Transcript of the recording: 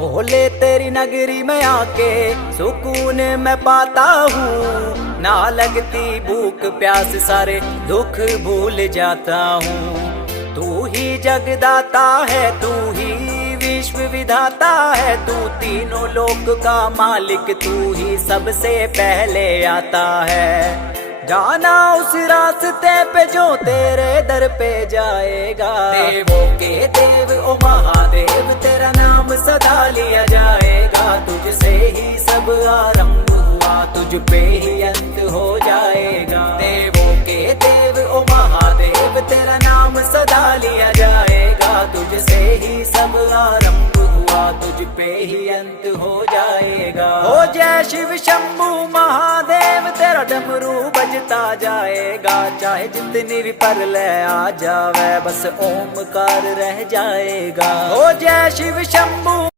भोले तेरी नगरी में आके सुकून मैं पाता हूँ, ना लगती भूख प्यास सारे दुख भूल जाता हूँ। तू ही जगदाता है, तू ही विश्व विधाता है, तू तीनों लोक का मालिक, तू ही सबसे पहले आता है। जाना उस रास्ते पे जो तेरे दर पे जाएगा। देवों के देव ओ महादेव, तेरा नाम सदा लिया जाएगा। तुझसे ही सब आरंभ हुआ, तुझ पे ही अंत हो जाएगा। देवों के देव ओ महादेव, तेरा नाम सदा लिया जाएगा। तुझसे ही सब आरंभ हुआ, तुझ पे ही अंत हो जाएगा। हो जय शिव शंभू महादेव, तेरा डमरू बजता जाएगा। चाहे जितनी भी प्रलय आ जावे, बस ओमकार रह जाएगा। हो जय शिव शंभू